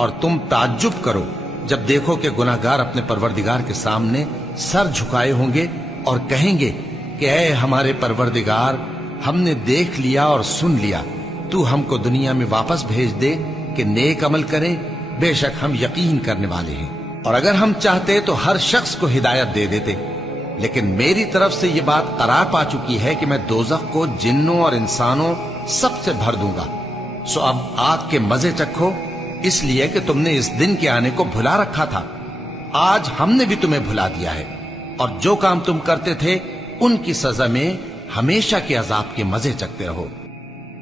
اور تم تعجب کرو جب دیکھو کہ گناہگار اپنے پروردگار کے سامنے سر جھکائے ہوں گے اور کہیں گے کہ اے ہمارے پروردگار، ہم نے دیکھ لیا اور سن لیا، تو ہم کو دنیا میں واپس بھیج دے کہ نیک عمل کریں، بے شک ہم یقین کرنے والے ہیں۔ اور اگر ہم چاہتے تو ہر شخص کو ہدایت دے دیتے، لیکن میری طرف سے یہ بات قرار پا چکی ہے کہ میں دوزخ کو جنوں اور انسانوں سب سے بھر دوں گا، سو اب آگ کے مزے چکھو، اس لیے کہ تم نے اس دن کے آنے کو بھلا رکھا تھا۔ آج ہم نے بھی تمہیں بھلا دیا ہے، اور جو کام تم کرتے تھے ان کی سزا میں ہمیشہ کے عذاب کے مزے چکتے رہو۔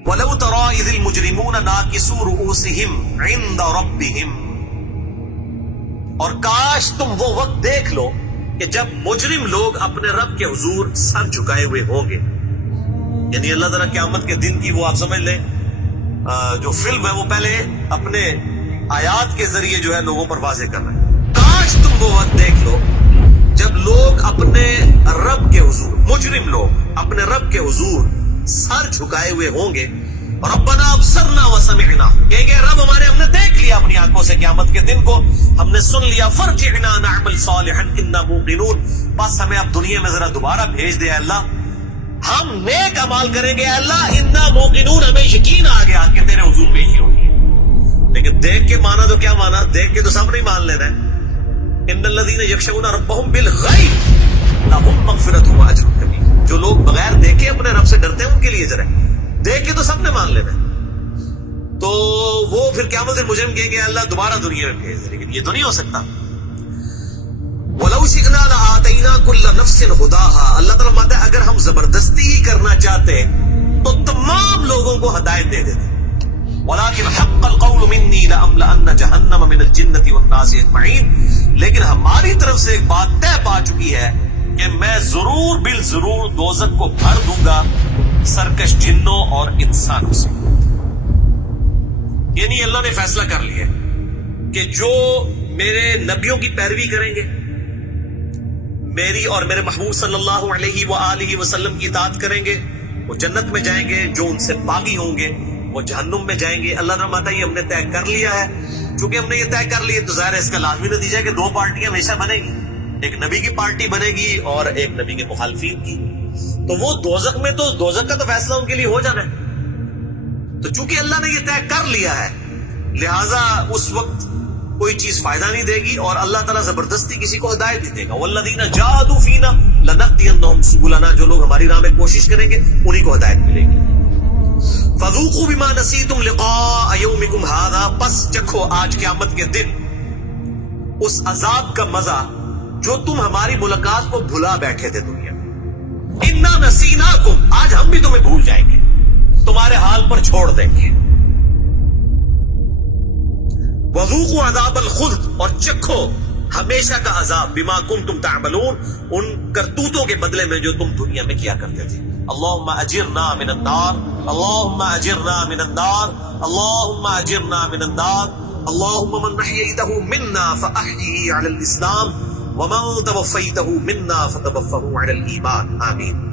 وَلَوْ تَرَى إِذِ الْمُجْرِمُونَ نَاكِسُو رُؤُوسِهِمْ عِندَ رَبِّهِمْ، اور کاش تم وہ وقت دیکھ لو کہ جب مجرم لوگ اپنے رب کے حضور سر جھکائے ہوئے ہوں گے، یعنی اللہ تعالیٰ قیامت کے دن کی وہ آپ سمجھ لیں جو فلم ہے وہ پہلے اپنے آیات کے ذریعے جو ہے لوگوں پر واضح کر رہے ہیں۔ کاش تم وہ وقت دیکھ لو جب لوگ اپنے رب کے حضور، مجرم لوگ اپنے رب کے حضور سر جھکائے ہوئے ہوں گے، ربنا ابصرنا وسمعنا، کہیں گے رب ہمارے ہم نے دیکھ لیا اپنی آنکھوں سے قیامت کے دن کو، ہم نے سن لیا، فرجعنا نعمل صالحا انا موقنون، بس ہمیں اب دنیا میں ذرا دوبارہ بھیج دے اللہ، ہم نیک اعمال کریں گے اللہ، انا موقنون، ہمیں یقین آ گیا کہ تیرے حضور پیشی ہوگی۔ لیکن دیکھ کے مانا تو کیا مانا، دیکھ کے تو سب نہیں مان لینا ہے۔ ان الذین یخشون ربهم بالغیب لهم مغفرۃ واجر کبیر، جو لوگ بغیر دیکھے اپنے رب سے ڈرتے ہیں ان کے لیے ذرا، دیکھ کے تو سب نے مان لینا ہے۔ تو وہ پھر قیامت دن مجرم کہیں گے اللہ دوبارہ دنیا میں بھیج دے، لیکن یہ تو نہیں ہو سکتا۔ وَلَوْ شِئْنَا لَآتَيْنَا كُلَّ نَفْسٍ هُدَاهَا، اللہ تعالیٰ ماتا ہے اگر ہم زبردستی ہی کرنا چاہتے تو تمام لوگوں کو ہدایت دے دیتے، وَلَكِنْ حَقَّ الْقَوْلُ مِنِّي لَأَمْلَأَنَّ جَهَنَّمَ مِنَ الْجِنَّةِ وَالنَّاسِ أَجْمَعِينَ، لیکن ہماری طرف سے ایک بات طے پا چکی ہے کہ میں ضرور بالضرور دوزخ کو بھر دوں گا سرکش جنوں اور انسانوں سے۔ یعنی اللہ نے فیصلہ کر لیا کہ جو میرے نبیوں کی پیروی کریں گے، میری اور میرے محبوب صلی اللہ علیہ وآلہ وسلم کی اطاعت کریں گے، وہ جنت میں جائیں گے، جو ان سے باغی ہوں گے وہ جہنم میں جائیں گے۔ اللہ فرماتا ہے یہ ہم نے طے کر لیا ہے، چونکہ ہم نے یہ طے کر لیا تو ظاہر ہے اس کا لازمی نتیجہ ہے کہ دو پارٹیاں ہمیشہ بنے گی، ایک نبی کی پارٹی بنے گی اور ایک نبی کے مخالفین کی۔ تو وہ دوزخ میں تو دوزخ کا تو فیصلہ ان کے لیے ہو جانا ہے، تو چونکہ اللہ نے یہ طے کر لیا ہے لہٰذا اس وقت کوئی چیز فائدہ نہیں دے گی اور اللہ تعالیٰ زبردستی کسی کو ہدایت نہیں دے گا۔ والذین جاہدوا فینا لنہدینہم سبلنا، جو لوگ ہماری راہ میں کوشش کریں گے انہی کو ہدایت ملے گی۔ فذوقوا بما نسیتم لقاء یومکم ھذا، پس چکھو آج قیامت کے دن اس عذاب کا مزہ جو تم ہماری ملاقات کو بھلا بیٹھے تھے دنیا میں۔ انا نسیناکم، آج ہم بھی تمہیں بھول جائیں گے، تمہارے حال پر چھوڑ دیں گے۔ وذوقوا عذاب الخلد، اور چکھو ہمیشہ کا عذاب، بما کنتم تعملون، ان کرتوتوں کے بدلے میں جو تم دنیا میں کیا کرتے تھے۔ اللہم اجرنا من النار، اللہم اجرنا من النار، اللہم اجرنا من النار، اللہم من احییتہ منا فاحیہ علی الاسلام ومن توفیتہ منا فتوفہ علی الایمان، آمین۔